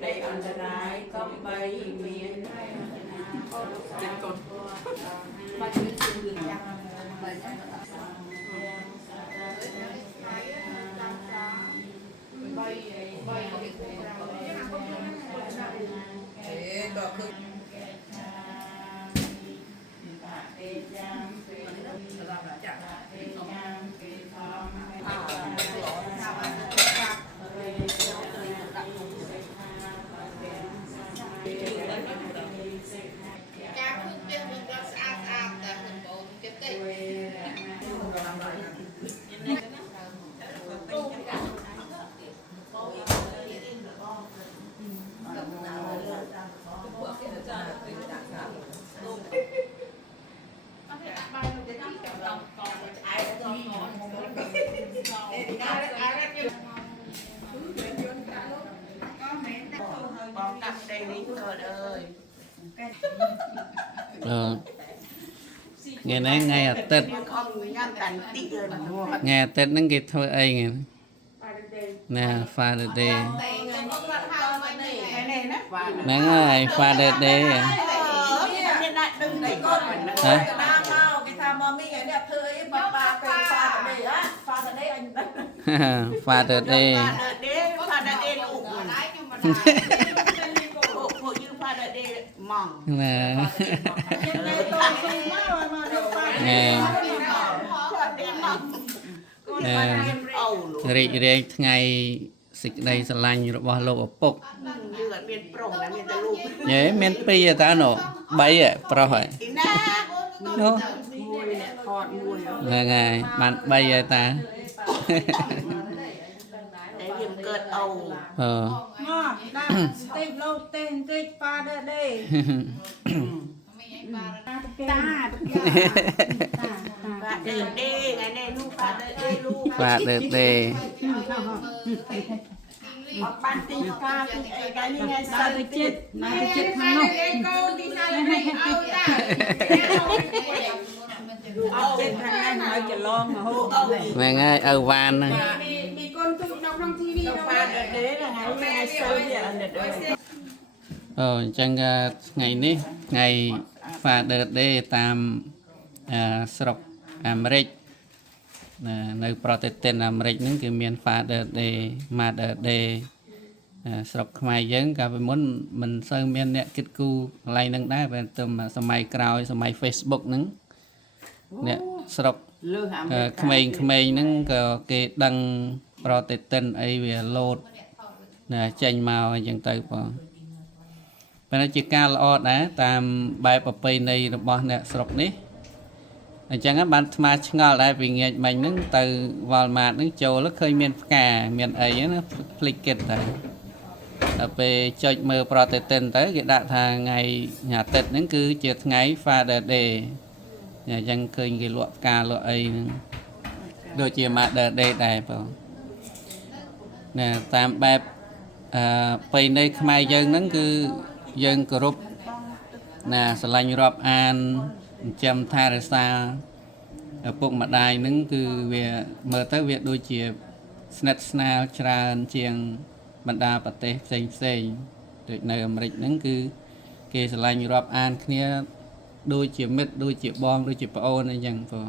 ได้อันตรายก็ไปเมียนจะกดมาถึงถึงยังก็คือngày nay ngày ở Tết ngày Tết nó kịp thôi anh nè pha được đi nè ơi pha được đi hả pha được đi nè nè nè rị rị ngày xịt đây sờ lanh rồi bao lâu ở bốc nhớ miền pi à ta nổ bay à pro hỏi nó ngày ngày bạn bay à ta và được đi mẹ ơi ở van này chẳng ngày ní ngày và đợt đê tam sọc Americ nơi Protestant Americ những cái miền pha đợt đê mà đợt đê sọc Khmer dân cả với muốn mình sơn miền nè kết cu lại nâng đá về tầm sớm cào sớm Facebook nâng nè sọc Khmer nâng cái đăng Protestant ấy về load nè tranh màu dân tới bọn bây giờ chỉ ca lo đá tam bài bập bê này bọn nè sọc ní chẳng các bạn mà ngờ lại vì nghe mình nâng từ vào mà nâng châu nó khơi miền cả miền ấy nó click kết rồi về cho mơ Protestant tới cái đại thà ngày nhà Tết nâng cứ chiều ngày pha đề nhà dân khơi cái lụa ca lụa ấy đôi chiều mà đề đại vào nè tam bài bê này Khmer dân nâng cứ dân group nè sờ lanh rọp an chăm tha ra ở bụng mặt đài nứng cứ về mở tới việc đôi chia snap snap tràn chieng bận đa bát tê xây được nơi Americ nứng cứ kê sờ lanh rọp an kia đôi chia mít đôi chia bom đôi chia bao này chẳng phải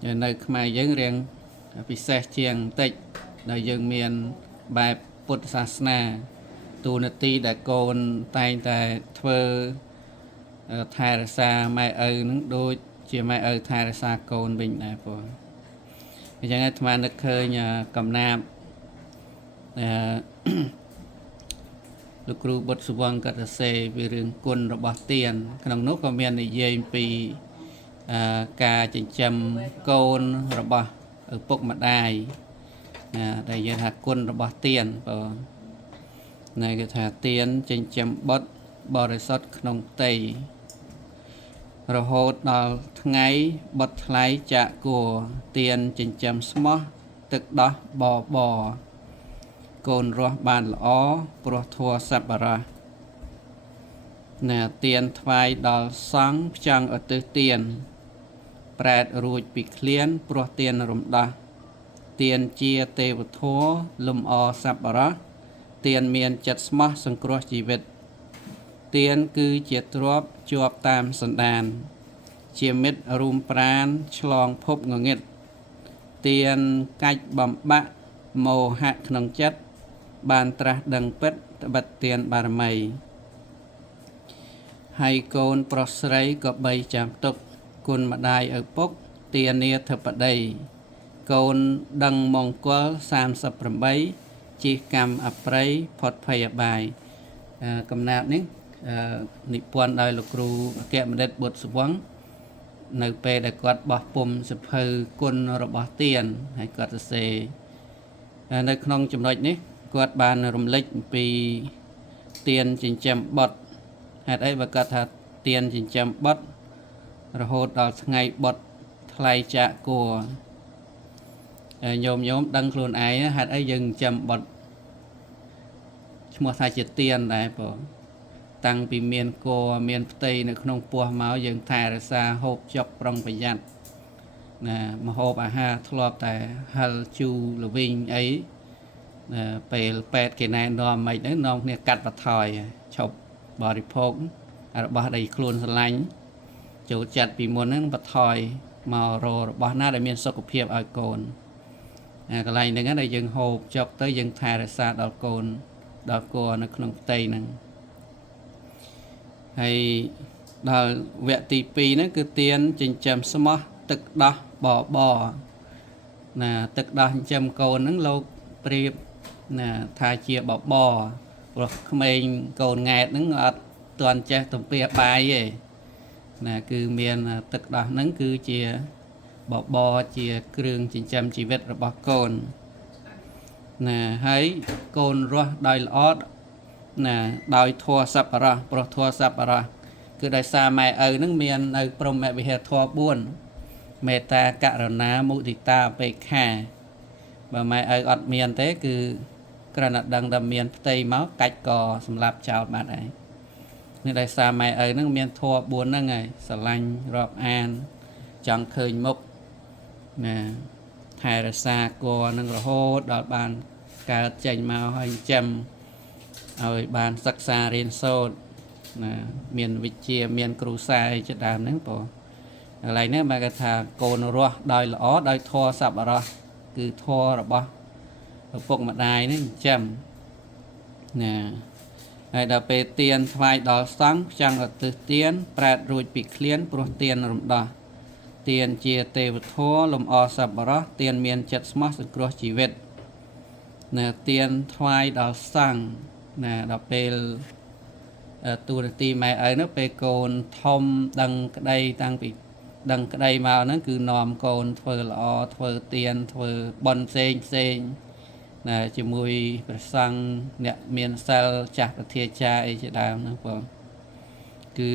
giờ nơi Khmer dân riêng bị xe chieng tịnh đời dân miền bài Phậtศาสนา tu nợ ti đã còn tay tại thơ thai ra mai ở những đôi chỉ mai ở thai ra còn bình này rồi bây giờ mà được khơi nhà cầm nam lúc ru bớt suang cắt xe về rừng quân rồi bỏ tiền cái nông nốt miền này dây pi cà chỉnh châm côn rồi bỏ ở bốc mặt đài đây giờ hạt quân rồi bỏ tiền rồi này cái thả tiền trên chấm bớt bò để sót nông tây rồi hốt đào ngay bật lấy chạ của tiền trên chấm smart tức đó bò cồn roh bàn lõ pro thua sập ra nè tiền thay đào sáng chẳng ở từ tiềnแปด រួច ពី ឃ្លាន ព្រោះ ទាន រំដោះ ទាន ជា ទេវធម៌ លំអ សប្បុរស ទាន មាន ចិត្ត ស្មោះ សង្គ្រោះ ជីវិត ទាន គឺ ជា ទ្រព្យ ជាប់ តាម សន្តាន ជា មិត្ត រួម ប្រាណ ឆ្លង ភព ងងឹត ទាន កាច់ បំបាក់ មោហៈ ក្នុង ចិត្ត បាន ត្រាស់ ដឹង ពិត ត្បិត ទាន បារមី ហើយកូន ប្រុស ស្រី ក៏ បី ចាំ ទុក គុណម្ដាយឪពុកទានាធិបតីកូនដឹងមង្គល38ជិះកម្មអប្រ័យផុតភ័យអបាយកំណាព្យនេះនិពន្ធដោយលោកគ្រូអគ្គបណ្ឌិតបុត្រសវង្សនៅពេលដែលគាត់បោះពុម្ពសភៅគុណរបស់ទានហើយគាត់សរសេរនៅក្នុងចំណុចនេះគាត់បានរំលេចអំពីទានចិញ្ចឹមបុត្រហេតុអីបើគាត់ថាទានចិញ្ចឹមបុត្ររហូតដល់ថ្ងៃបុត្រថ្លៃចាកគួរញោមដឹងខ្លួនឯងហេតុអីយើងចាំបុត្រឈ្មោះថាជាទានដែរបងតាំងពីមានគួរមានផ្ទៃនៅក្នុងពោះមកយើងថែរក្សាហូបចុកប្រុងប្រយ័ត្នណាម្ហូបអាហារធ្លាប់តែហិលជូរល្វីងអីពេលពេទ្យគេណែនាំមិនហ្នឹងនាំគ្នាកាត់បន្ថយឈប់បរិភោគរបស់ដែលខ្លួនស្រឡាញ់ចូលចិត្តពីមុនហ្នឹងបន្ថយមកររបស់ណាដែលមានសុខភាពឲ្យកូនកន្លែងហ្នឹងដែលយើងហូបចុកទៅយើងថែរក្សាដល់កូនដល់គួរនៅក្នុងផ្ទៃហ្នឹងហើយដល់វគ្គទី2ហ្នឹងគឺទានចិញ្ចឹមស្មោះទឹកដោះបណាទឹកដោះចិញ្ចឹមកូនហ្នឹងលោកប្រៀបណាថាជាបព្រោះក្មេងកូនង៉ែតហ្នឹងអត់ទាន់ចេះទំពាបាយទេណាគឺមានទឹកដោះហ្នឹងគឺជាជាគ្រឿងចិញ្ចឹមជីវិតរបស់កូនណាហើយកូនរស់ដោយល្អណាដោយធម៌សប្បុរសព្រោះធម៌សប្បុរសគឺដោយសារម៉ែឪហ្នឹងមាននៅព្រហ្មវិហារធម៌4មេត្តាករុណាមុទិតាឧបេក្ខាបើម៉ែឪអត់មានទេគឺគ្រាន់តែដឹងតែមានផ្ទៃមកកាច់កសម្លាប់ចោលបាត់ហើយនេះដោយសារម៉ែឪហ្នឹងមានធម៌4ហ្នឹងហើយស្រឡាញ់រាប់អានចង់ឃើញមុខណាថែរក្សាគួរនឹងរហូតដល់បានកើតចេញមកហើយចាំឲ្យបានសិក្សារៀនសូត្រណាមានវិជ្ជាមានគ្រូសាស្ត្រជាដើមហ្នឹងបងកន្លែងនេះមកគេថាកូនរស់ដោយល្អដោយធម៌សប្បុរសគឺធម៌របស់ឪពុកម្ដាយនេះចាំណាហើយដល់ពេលទានថ្វាយដល់សង្ឃចង់ឧទ្ទិសទានប្រែតរួចពីឃ្លានព្រោះទានរំដោះទានជាទេវធម៌លំអសប្បុរសទានមានចិត្តស្មោះសង្គ្រោះជីវិតណាទានថ្វាយដល់សង្ឃណាដល់ពេលទូរទីម៉ែឪនោះពេលកូនធំដឹងក្តីតាំងពីដឹងក្តីមកហ្នឹងគឺនាំកូនធ្វើល្អធ្វើទានធ្វើបុណ្យផ្សេងណាជាមួយព្រះសង្ឃអ្នកមានសិលចាស់ប្រធាចាអីជាដើមហ្នឹងបងគឺ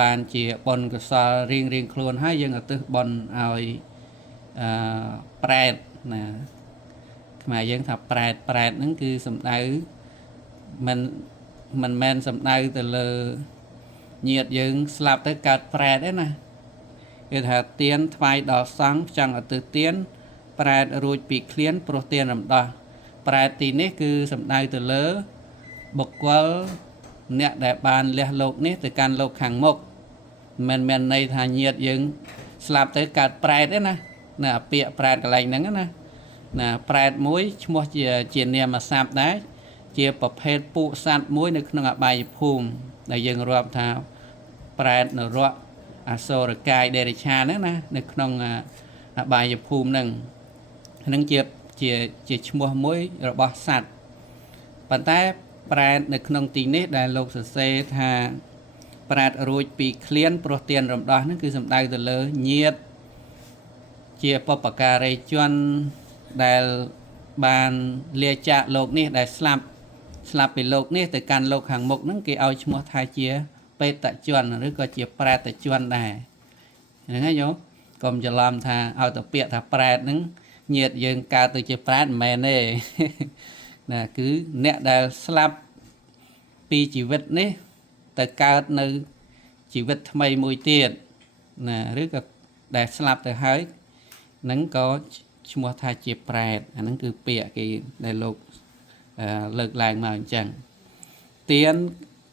បានជាបុណ្យកុសលរៀងខ្លួនហើយយើងឧទ្ទិសបុណ្យឲ្យប្រែតណាខ្មែរយើងថាប្រែតហ្នឹងគឺសំដៅមិនមែនសំដៅទៅលើញាតិយើងស្លាប់ទៅកើតប្រែតទេណាគេថាទានថ្វាយដល់សង្ឃចង់ឧទ្ទិសទានប្រែតរួចពីឃ្លានព្រោះទានរំដោះប្រែតទីនេះគឺសំដៅទៅលើបុគ្គលអ្នកដែលបានលះលោកនេះទៅកាន់លោកខាងមុខមិនមែនន័យថាញាតិយើងស្លាប់ទៅកើតប្រែតទេណាពាក្យប្រែតកន្លែងហ្នឹងណាប្រែតមួយឈ្មោះជានាមសព្ទដែរជាប្រភេទពួកសត្វមួយនៅក្នុងអបាយភូមិដែលយើងរាប់ថាប្រែតនរកអសូរកាយដេរិឆានហ្នឹងណានៅក្នុងអបាយភូមិហ្នឹងជាឈ្មោះមួយរបស់សត្វប៉ុន្តែប្រែតនៅក្នុងទីនេះដែលលោកសរសេរថាប្រែតរួចពីឃ្លានព្រោះទានរំដោះហ្នឹងគឺសំដៅទៅលើញាតិជាបុព្វការីជនដែលបានលាចាកលោកនេះដែលស្លាប់ ស្លាប់ពីលោកនេះទៅកាន់លោកខាងមុខហ្នឹងគេឲ្យឈ្មោះថាជាបេតជនឬក៏ជាប្រែតជនដែរហ្នឹងហើយញោមកុំច្រឡំថាឲ្យទៅពាក្យថាប្រែតហ្នឹងញាតិយើងកើតទៅជាប្រែតមិនមែនទេណាគឺអ្នកដែលស្លាប់ពីជីវិតនេះទៅកើតនៅជីវិតថ្មីមួយទៀតណាឬក៏ដែលស្លាប់ទៅហើយហ្នឹងក៏ឈ្មោះថាជាប្រែតអាហ្នឹងគឺពាក្យគេដែលលោកលើកឡើងមកអញ្ចឹងទាន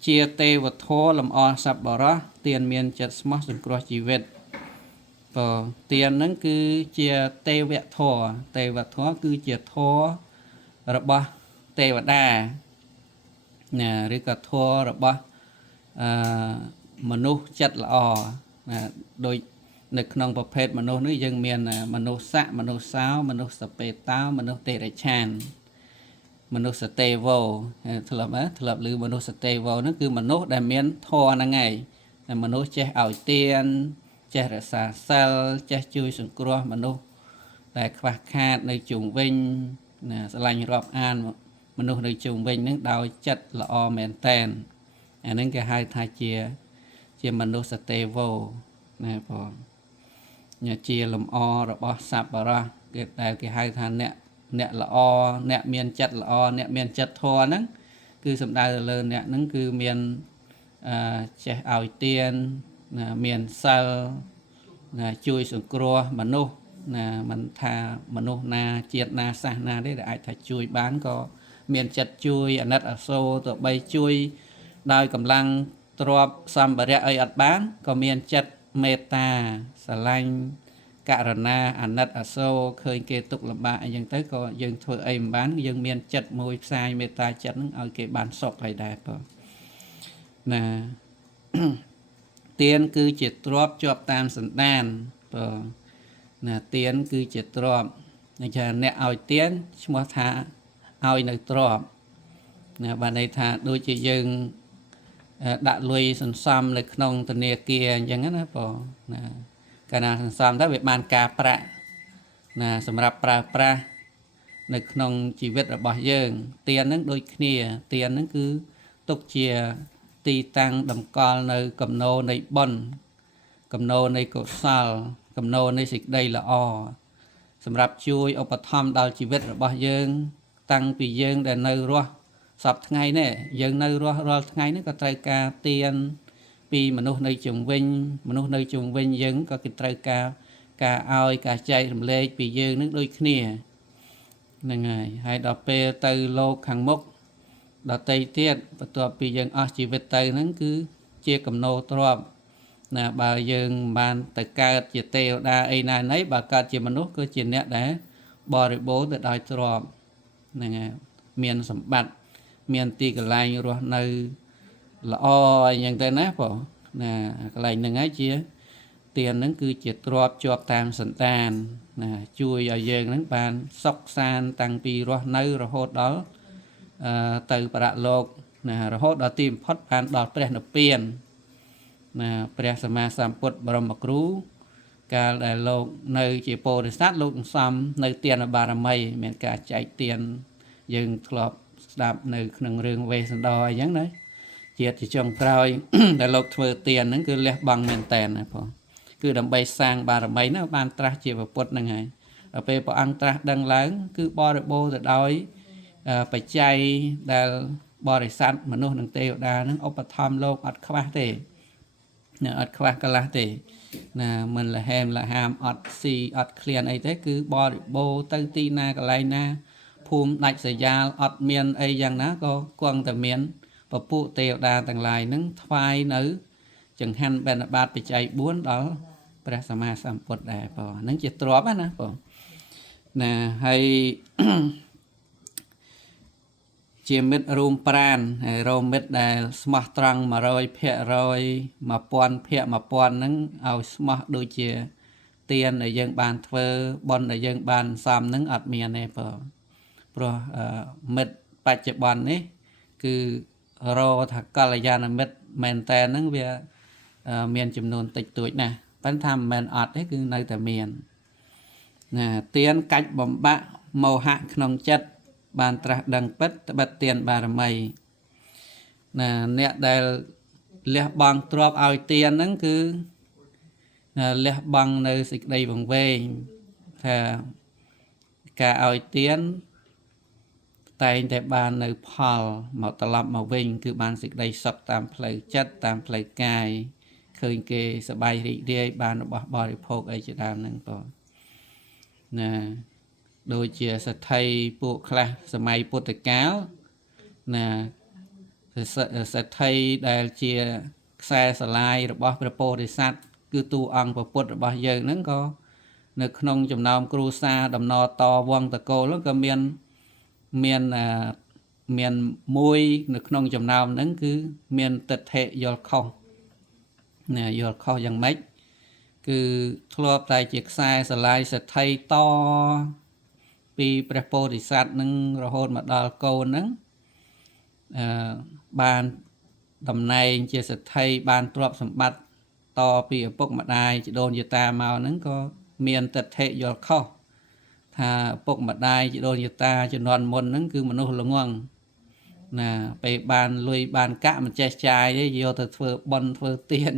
ជាទេវធម៌លំអសប្បុរសទានមានចិត្តស្មោះសង្គ្រោះជីវិតក៏ទានហ្នឹងគឺជាទេវធម៌ទេវធម៌គឺជាធម៌របស់ទេវតាណាឬក៏ធម៌របស់មនុស្សចិត្តល្អណាដូចនៅក្នុងប្រភេទមនុស្សនេះយើងមានមនុស្សស័កមនុស្សសោមនុស្សសពេតោមនុស្សទេរឆានមនុស្សសតេវោធ្លាប់ឮមនុស្សសតេវោហ្នឹងគឺមនុស្សដែលមានធម៌ហ្នឹងឯងមនុស្សចេះឲ្យទានចេះរក្សាសិលចេះជួយសង្គ្រោះមនុស្សដែលខ្វះខាតនៅជុំវិញណាស្រឡាញ់រាប់អានមនុស្សនៅជុំវិញហ្នឹងដោយចិត្តល្អមែនតែនអាហ្នឹងគេហៅថាជាមនុស្សសតេវោណាបងជាលំអរបស់សប្បុរសគេដែលគេហៅថាអ្នកល្អអ្នកមានចិត្តល្អអ្នកមានចិត្តធម៌ហ្នឹងគឺសំដៅទៅលើអ្នកហ្នឹងគឺមានចេះឲ្យទានណាមានសិលណាជួយសង្គ្រោះមនុស្សណាមិនថាមនុស្សណាជាតិណាសាសនាទេដែលអាចថាជួយបានក៏មានចិត្តជួយអាណិតអាសូរទៅបីជួយដោយកម្លាំងទ្រព្យសម្ភារៈអីអត់បានក៏មានចិត្តមេត្តាស្រឡាញ់ករណាអាណិតអាសូរឃើញគេទុក្ខលំបាកអីចឹងទៅក៏យើងធ្វើអីមិនបានយើងមានចិត្តមួយផ្សាយមេត្តាចិត្តហ្នឹងឲ្យគេបានសុខហើយដែរបងណាទានគឺជាទ្រព្យជាប់តាមសន្តានបងណាទានគឺជាទ្រព្យដូចថាអ្នកឲ្យទានឈ្មោះថាឲ្យនៅទ្រព្យណាបានន័យថាដូចជាយើងដាក់លុយសន្សំនៅក្នុងធនាគារអញ្ចឹងណាបងណាកាលណាសន្សំទៅវាបានការប្រាក់ណាសម្រាប់ប្រើប្រាស់នៅក្នុងជីវិតរបស់យើងទានហ្នឹងដូចគ្នាទានហ្នឹងគឺទុកជាទីតាំងតម្កល់នៅកំណោនៃបុណ្យកំណោនៃកុសលកំណោនៃសេចក្តីល្អសម្រាប់ជួយឧបត្ថម្ភដល់ជីវិតរបស់យើងតាំងពីយើងដែលនៅរស់សពថ្ងៃនេះយើងនៅរស់រាល់ថ្ងៃនេះក៏ត្រូវការទានពីមនុស្សនៅជុំវិញមនុស្សនៅជុំវិញយើងក៏គេត្រូវការឲ្យការចែករំលែកពីយើងនឹងដូចគ្នាហ្នឹងហើយដល់ពេលទៅលោកខាងមុខដតីទៀតបន្ទាប់ពីយើងអស់ជីវិតទៅហ្នឹងគឺជាកំណោទ្រព្យណាបើយើងបានទៅកើតជាទេវតាអីណាណីបើកើតជាមនុស្សគឺជាអ្នកដែលបរិបូរណ៍ទៅដោយទ្រព្យហ្នឹងហើយមានសម្បត្តិមានទីកន្លែងរស់នៅល្អអីយ៉ាងទៅណាបងណាកន្លែងហ្នឹងហើយជាទានហ្នឹងគឺជាទ្រព្យជាប់តាមសន្តានណាជួយឲ្យយើងហ្នឹងបានសុខសាន្តតាំងពីរស់នៅរហូតដល់ទៅប្រៈលោកណារហូតដល់ទីបំផុតបានដល់ព្រះនិព្វានណាព្រះសម្មាសម្ពុទ្ធបរមគ្រូកាលដែលលោកនៅជាពោធិសត្វលោកសំនៅទានបារមីមានការចែកទានយើងធ្លាប់ស្ដាប់នៅក្នុងរឿងវេស្សន្តរអីចឹងណាជាតិជាចុងក្រោយ ដែលលោកធ្វើទានហ្នឹងគឺលះបង់មែនតែនណាបងគឺដើម្បីសាងបារមីណាបានត្រាស់ជាពុទ្ធហ្នឹងហើយដល់ពេលព្រះអង្គត្រាស់ដឹងឡើងគឺបរិបូរទៅដោយបច្ច័យដែលបរិស័ទមនុស្សនិងទេវតាហ្នឹងឧបត្ថម្ភលោកអត់ខ្វះទេណាអត់ខ្វះកន្លះទេណាមិនលហែមលហាមអត់ស៊ីអត់ឃ្លានអីទេគឺបរិបូរទៅទីណាកន្លែងណាភូមិដាច់ស្រយាលអត់មានអីយ៉ាងណាក៏គង់តែមានពពួកទេវតាទាំងឡាយហ្នឹងថ្វាយនៅចង្ហាន់បិណ្ឌបាតបច្ច័យ4ដល់ព្រះសម្មាសម្ពុទ្ធដែរបងហ្នឹងជាទ្រព្យណាបងណាហើយជាមិត្តរួមប្រានហើយរមិត្តដែលស្មោះត្រង់ 100% 1000 ភាគ 1000 ហ្នឹងឲ្យស្មោះដូចជាទានដែលយើងបានធ្វើបុណ្យដែលយើងបានសំហ្នឹងអត់មានទេបងព្រោះមិត្តបច្ចុប្បន្ននេះគឺរកថាកល្យាណមិត្តមែនតែនហ្នឹងវាមានចំនួនតិចតួចណាស់ប៉ុន្តែមិនមែនអត់ទេគឺនៅតែមានណាទានកាច់បំបាក់មោហៈក្នុងចិត្ត ban trah đằng bết bật tiền bà mày nè nè đại lẽ bằng trọp ao tiền nắng cứ lẽ bằng nơi dịch đây bằng về thà cả ao tiền tại tại bàn nơi Paul một tập lập một vinh cứ ban dịch đây sập tam plei chất tam plei cài khơi kê sờ bay đi đi bàn bỏ đi phô ấy chỉ đam nâng có nè đôi chia sợi thay bộ kla sờ may bộ tịch cáo nè sợi thay đại chia xe sờ lai rồi bỏ bộ để sát cứ tu ăn và bột rồi bỏ giờ nâng có nơi nông chấm nom cru sa đầm nò to vong tờ cô lúc có miền miền môi nơi nông chấm nom nâng cứ miền tịch hệ do không nè vô khoយ៉ាងម៉េចគឺធ្លាប់តែជាខ្សែស្រឡាយសទ្ធិតពីព្រះពោធិសត្វនឹងរហូតមកដល់កូនហ្នឹងបានតំណែងជាសទ្ធិបានទ្រព្យសម្បត្តិតពីឪពុកម្ដាយជីដូនជីតាមកហ្នឹងក៏មានទិដ្ឋិយល់ខុសថាឪពុកម្ដាយជីដូនជីតាជំនាន់មុនហ្នឹងគឺមនុស្សល្ងង់ណាពេលបានលុយបានកាក់មិនចេះចាយទេយកទៅធ្វើបន់ធ្វើទាន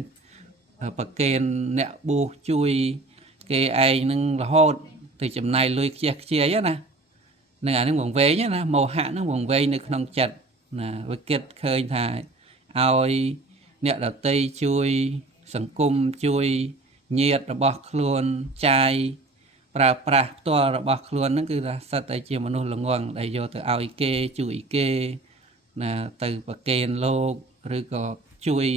ប្រកេនអ្នកបួសជួយគេឯងនឹងរហូតទៅចំណាយលុយខ្ជះខ្ជាយណានឹងអានឹងវង្វេងណាមោហៈនឹងវង្វេងនៅក្នុងចិត្តណាវាគិតឃើញថាឲ្យអ្នកដតីជួយសង្គមជួយញាតិរបស់ខ្លួនចាយប្រើប្រាស់ផ្ទាល់របស់ខ្លួនហ្នឹងគឺថាសិតតែជាមនុស្សល្ងង់ដែលយកទៅឲ្យគេជួយគេណាទៅប្រកេនលោកឬក៏ជួយ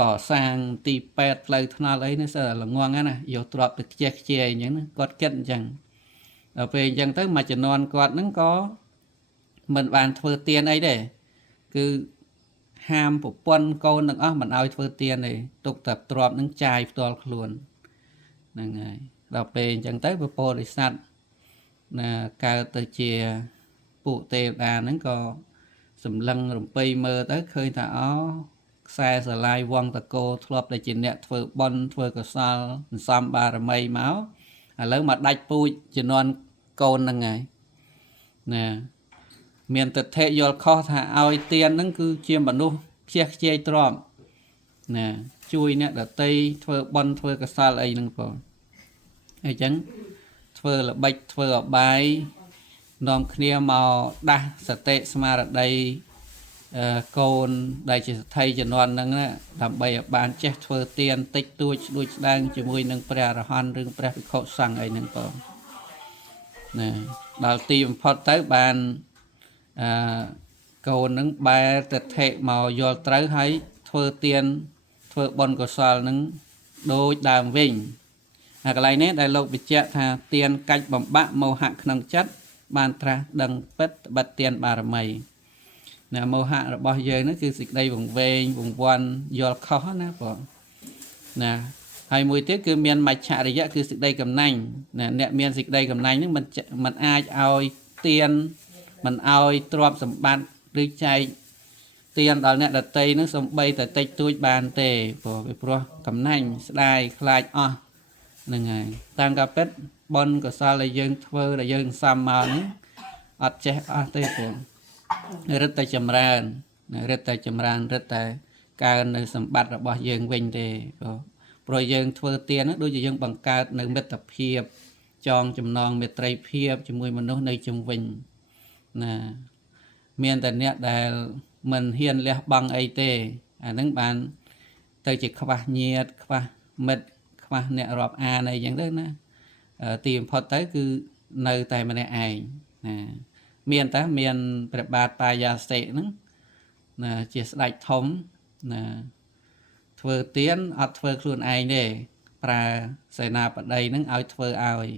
កសាងទីពេទ្យផ្លូវថ្នល់អីនេះសិតតែល្ងង់ណាយកទ្រព្យទៅខ្ជះខ្ជាយអញ្ចឹងណាគាត់គិតអញ្ចឹងដល់ពេលអញ្ចឹងទៅមួយចំនួនគាត់ហ្នឹងក៏មិនបានធ្វើទានអីដែរគឺហាមប្រពន្ធកូនទាំងអស់មិនឲ្យធ្វើទានទេទុកតែទ្រព្យហ្នឹងចាយផ្ទាល់ខ្លួនហ្នឹងហើយដល់ពេលអញ្ចឹងទៅពពោធិសត្វណាកើតទៅជាពួកទេវតាហ្នឹងក៏សម្លឹងរំពៃមើលទៅឃើញថាអូខ្សែស្រឡាយវងតកោធ្លាប់តែជាអ្នកធ្វើបុណ្យធ្វើកុសលសន្សំបារមីមកឥឡូវមកដាច់ពូជជំនាន់កូនហ្នឹងហើយណាមានទិដ្ឋិយល់ខុសថាឲ្យទានហ្នឹងគឺជាមនុស្សខ្ជះខ្ជាយទ្រព្យណាជួយអ្នកដតីធ្វើបុណ្យធ្វើកុសលអីហ្នឹងផងអញ្ចឹងធ្វើល្បិចធ្វើអបាយនាំគ្នាមកដាស់សតិស្មារតីកូនដែលជាសទ្ធិជំនាន់ហ្នឹងដើម្បីឲ្យបានចេះធ្វើទានតិចតួចដូចស្ដាងជាមួយនឹងព្រះអរហន្តឬព្រះភិក្ខុសង្ឃអីហ្នឹងផងណាដល់ទីបំផុតទៅបានកូនហ្នឹងបែរទិដ្ឋិមកយល់ត្រូវហើយធ្វើទានធ្វើបុណ្យកុសលហ្នឹងដូចដើមវិញហើយកន្លែងនេះដែលលោកបញ្ជាក់ថាទានកាច់បំបាក់មោហៈក្នុងចិត្តបានត្រាស់ដឹងពិតបិទទានបារមីណាមោហៈរបស់យើងហ្នឹងគឺសេចក្តីវង្វេងវង្វាន់យល់ខុសណាបងណាហើយមួយទៀតគឺមានមច្ឆរិយៈគឺសេចក្តីកំណាញ់ណាអ្នកមានសេចក្តីកំណាញ់ហ្នឹងមិនអាចឲ្យទានមិនឲ្យទ្រព្យសម្បត្តិឬចែកទានដល់អ្នកដតីហ្នឹងសំបីតែតិចតួចបានទេព្រោះកំណាញ់ស្ដាយខ្លាចអស់ហ្នឹងហើយតាមការពិតបុណ្យកុសលដែលយើងធ្វើដែលយើងសំមកហ្នឹងអត់ចេះអស់ទេបងរឹតតែចម្រើនរឹតតែចម្រើនរឹតតែកើននៅសម្បត្តិរបស់យើងវិញទេព្រោះយើងធ្វើទានហ្នឹងដូចជាយើងបង្កើតនៅមិត្តភាពចងចំណងមេត្រីភាពជាមួយមនុស្សនៅជុំវិញណាមានតែអ្នកដែលមិនហ៊ានលះបង់អីទេអាហ្នឹងបានទៅជាខ្វះញាតិខ្វះមិត្តខ្វះអ្នករាប់អានអីចឹងទៅណាទីបំផុតទៅគឺនៅតែម្នាក់ឯងណាមានព្រះបាទបាយាសិហ្នឹងណាជាស្ដេចធំណាធ្វើទានអត់ធ្វើខ្លួនឯងទេប្រើសេនាបតីហ្នឹងឲ្យធ្វើឲ្យ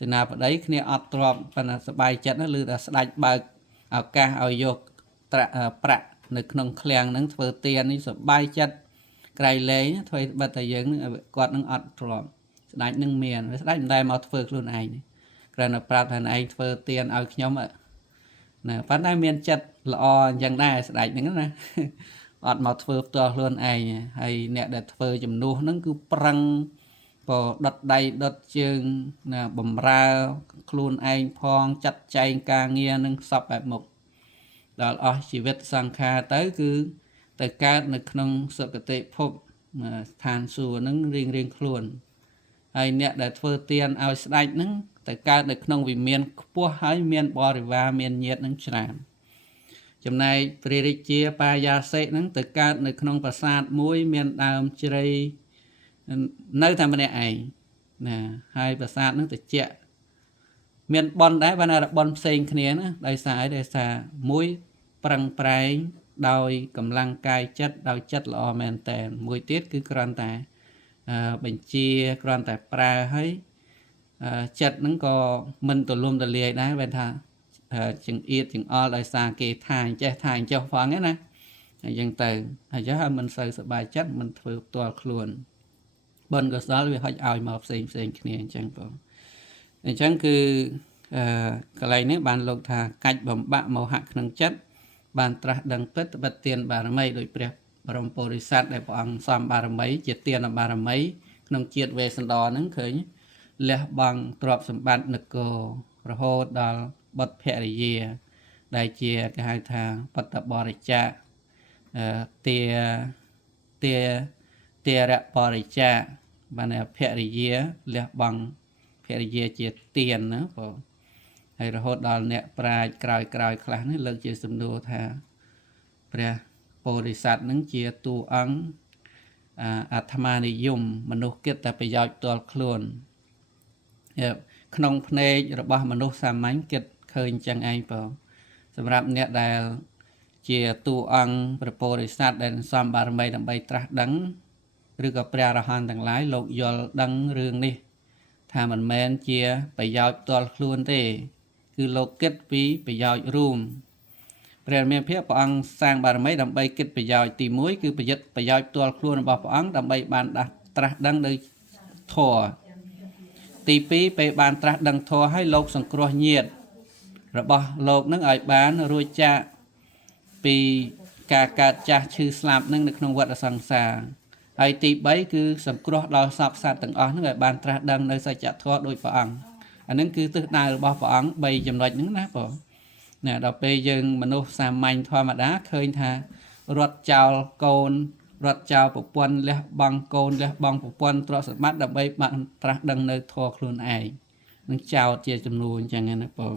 សេនាបតីគ្នាអត់ទ្រាំប៉ុន្តែសบายចិត្តណាឮថាស្ដេចបើកឱកាសឲ្យយកប្រាក់នៅក្នុងឃ្លាំងហ្នឹងធ្វើទាននេះសบายចិត្តក្រៃលែងធ្វើបិទតែយើងហ្នឹងគាត់នឹងអត់ទ្រាំស្ដេចនឹងមានស្ដេចមិនដែលមកធ្វើខ្លួនឯងគ្រាន់តែប្រាប់ថាឯងធ្វើទានឲ្យខ្ញុំណាប៉ុន្តែមានចិត្តល្អអញ្ចឹងដែរស្ដេចហ្នឹងណាអត់មកធ្វើផ្ទាល់ខ្លួនឯងហើយអ្នកដែលធ្វើជំនួសហ្នឹងគឺប្រឹង បើដុតដៃដុតជើងណាបំរើខ្លួនឯងផងចាត់ចែងការងារនឹងសពបែបមុខដល់អស់ជីវិតសង្ខារទៅគឺទៅកើតនៅក្នុងសុគតិភពស្ថានសួគ៌នឹងរៀងខ្លួនហើយអ្នកដែលធ្វើទានឲ្យស្ដេចនឹងទៅកើតនៅក្នុងវិមានខ្ពស់ហើយមានបរិវារមានញាតិនឹងច្រើនចំណែកព្រះរាជាបាយាសិនឹងទៅកើតនៅក្នុងប្រាសាទមួយមានដើមជ្រៃនៅតែម្នាក់ឯងណាហើយប្រាសាទនឹងត្រជាក់មានបនដែរបានតែបនផ្សេងគ្នាណាដោយសារអីដោយសារមួយប្រឹងប្រែងដោយកម្លាំងកាយចិត្តដោយចិត្តល្អមែនតែនមួយទៀតគឺគ្រាន់តែបញ្ជាគ្រាន់តែប្រើហើយចិត្តហ្នឹងក៏មិនទូលំទូលាយដែរបែរថាចង្អៀតចង្អល់ដោយសារគេថាអញ្ចេះថាអញ្ចោះផងណាអញ្ចឹងទៅហើយចុះហើយមិនសូវសប្បាយចិត្តមិនធ្វើផ្ទាល់ខ្លួនបុណ្យកុសលវាហុចឲ្យមកផ្សេងគ្នាអញ្ចឹងបងអញ្ចឹងគឺកន្លែងនេះបានលោកថាកាច់បំបាក់មោហៈក្នុងចិត្តបានត្រាស់ដឹងពិតបិទទានបារមីដោយព្រះបរមពុរិស័ទដែលព្រះអង្គសំបារមីជាទានបារមីក្នុងជាតិវេស្សន្តរហ្នឹងឃើញលះបង់ទ្រព្យសម្បត្តិនគររហូតដល់បុត្រភរិយាដែលជាគេហៅថាបត្តបរិច្ចាទារៈបរិច្ចាបានភរិយាលះបង់ភរិយាជាទានណាបងហើយរហូតដល់អ្នកប្រាជ្ញក្រោយខ្លះនេះលើកជាសំណួរថាព្រះពោធិសត្វនឹងជាតួអង្គអាត្មានិយមមនុស្សគិតតែប្រយោជន៍ផ្ទាល់ខ្លួនក្នុងភ្នែករបស់មនុស្សសាមញ្ញគិតឃើញចឹងឯងបងសម្រាប់អ្នកដែលជាតួអង្គព្រះពោធិសត្វដែលសំបារមីដើម្បីត្រាស់ដឹងឬក៏ព្រះអរហន្តទាំងឡាយលោកយល់ដឹងរឿងនេះថាមិនមែនជាប្រយោជន៍ផ្ទាល់ខ្លួនទេគឺលោកគិតពីប្រយោជន៍រួមព្រះមានភាពព្រះអង្គសាងបារមីដើម្បីគិតប្រយោជន៍ទី1គឺប្រយោជន៍ផ្ទាល់ខ្លួនរបស់ព្រះអង្គដើម្បីបានត្រាស់ដឹងដោយធម៌ទី2ពេលបានត្រាស់ដឹងធម៌ហើយលោកសង្គ្រោះញាតិរបស់លោកនឹងឲ្យបានរួចចាកពីការកើតចាស់ឈឺស្លាប់នឹងនៅក្នុងវដ្តសង្សារហើយទី3គឺសង្គ្រោះដល់សពសត្វទាំងអស់នឹងឲ្យបានត្រាស់ដឹងនៅសច្ចធម៌ដោយព្រះអង្គអានឹងគឺទិសដៅរបស់ព្រះអង្គ3ចំណុចហ្នឹងណាបងណាដល់ពេលយើងមនុស្សសាមញ្ញធម្មតាឃើញថារត់ចោលកូនរត់ចោលប្រពន្ធលះបង់កូនលះបង់ប្រពន្ធទ្រព្យសម្បត្តិដើម្បីបានត្រាស់ដឹងនៅធម៌ខ្លួនឯងនឹងចោតជាចំនួនអញ្ចឹងណាបង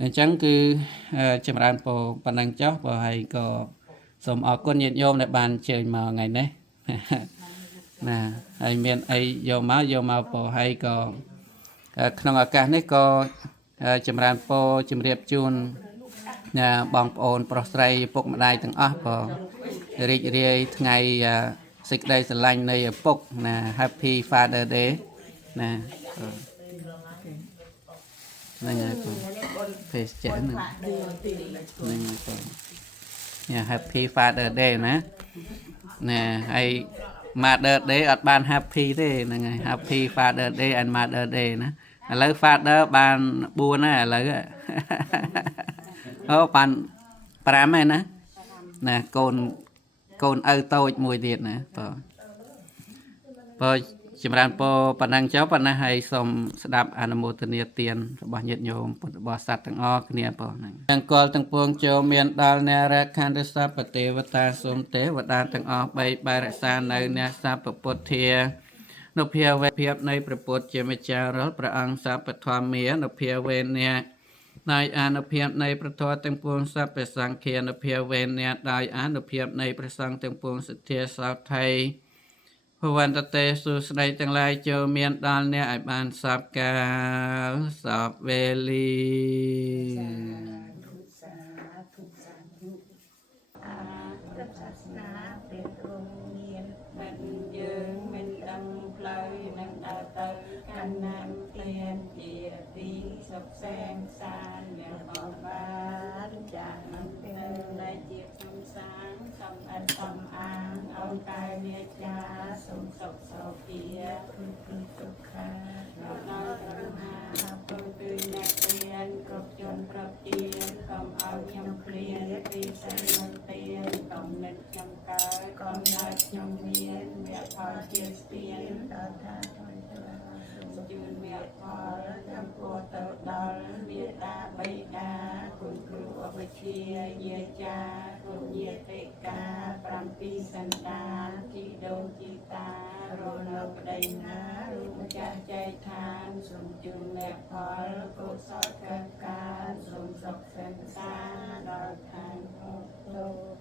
អញ្ចឹងគឺចម្រើនពរប៉ុណ្ណឹងចុះបើហើយក៏សូមអរគុណញាតិញោមដែលបានជើញមកថ្ងៃនេះណាហើយមានអីយកមកពរហើយក៏ក្នុងឱកាសនេះក៏ចម្រើនពរជម្រាបជូនបងប្អូនប្រុសស្រីឪពុកម្ដាយទាំងអស់ក៏រីករាយថ្ងៃសេចក្តីស្រឡាញ់នៃឪពុកណា Happy Father Day ណាហ្នឹងហើយបងភេសជ្ជៈហ្នឹងហ្នឹងបងញ៉ា Happy Father Day ណាហើយ Mother Day អត់បាន Happy ទេហ្នឹងហើយ Happy Father Day and Mother Day ណាឥឡូវ Father បាន4ហើយឥឡូវអូបាន5ហើយណាកូនឪតូចមួយទៀតណាបើចម្រើនពរប៉ុណ្ណឹងចុះប៉ុណ្ណាហើយសូមស្ដាប់អនុមោទនាទានរបស់ញាតិញោមពុទ្ធបរិស័ទទាំងអស់គ្នាបងហ្នឹងទាំងកលទាំងពួងចូលមានដល់អ្នករខណ្ឌសព្វទេវតាសូមទេវតាទាំងអស់បីបែរក្សានៅអ្នកសព្វពុទ្ធានុភាវេភាពនៃព្រះពុទ្ធជាម្ចាស់រាល់ព្រះអង្គសព្វធម្មានុភាវេអ្នកដោយអនុភាពនៃព្រះធម៌ទាំងពួងសព្វសង្ឃានុភាវេអ្នកដោយអនុភាពនៃព្រះសង្ឃទាំងពួងសទ្ធាសោថៃភវន្តតេសុស្ដីទាំងឡាយចូលមានដល់អ្នកឲ្យបានសពកាលសពវេលាសាសនាព្រះទ្រង់មានមិនយើងមិនដឹងផ្លូវនឹងដើរទៅកាន់ណាំព្រានជាទីសុខសែងសានមានអបបានចាស់នឹងនៅជាសំសាងសំអិតសំអាងអង្គកាយមេចាសុខសុខសោភាគឺសុខាដល់រណាពុទ្ធគឺអ្នករៀនគ្រប់ជនគ្រប់ជាកុំឲ្យខ្ញុំឃ្លានពីសិលមិនទៀនកុំនឹកខ្ញុំកើតកុំនឹកខ្ញុំមានវគ្គផលជាស្ពានដល់ ថាថយទៅសូមជូនមេផលចំពោះទៅដល់មេត្តាបិតាគុណគ្រូឧបជាយាចាគុណញាតិកា7សន្តានជីដូនជីតារស់នៅប្តីណាលោកម្ចាស់ចែកឋានសូមជូនមេផលកុសលកម្មការសូមសុខសន្តានដល់ឋានលោក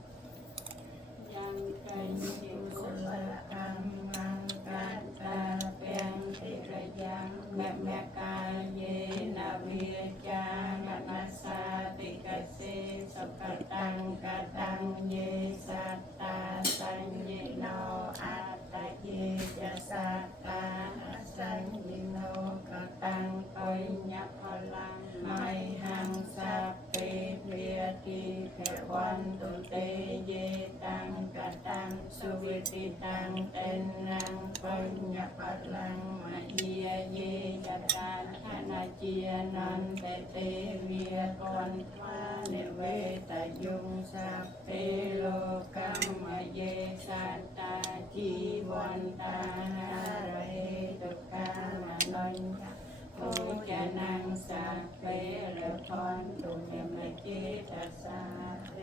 ยังไกลจิตกุศลกรรมมังการตาเปียงติระยังแม่แม่กายเยนาวิจานานาสาติกเสสุขตังกตังเยสัตตาสัญญโนอัตตะเยจะสัตตาสัญญโนกตังปุญญพลังไมหังสัพเพเพียติเทวันตุเตเยตังกตังสุวิติตังเตนังปุญญพลังมะเยเยจัตตาธนาเจียนันเตเตเวียกรทวาเนเวตยุงสัพเพโลกัมมะเยสัตตาจีวันตาหาระเหตุกามะนัญญาโอจะนังสัพเพระพรตุเมมะเจตสาเร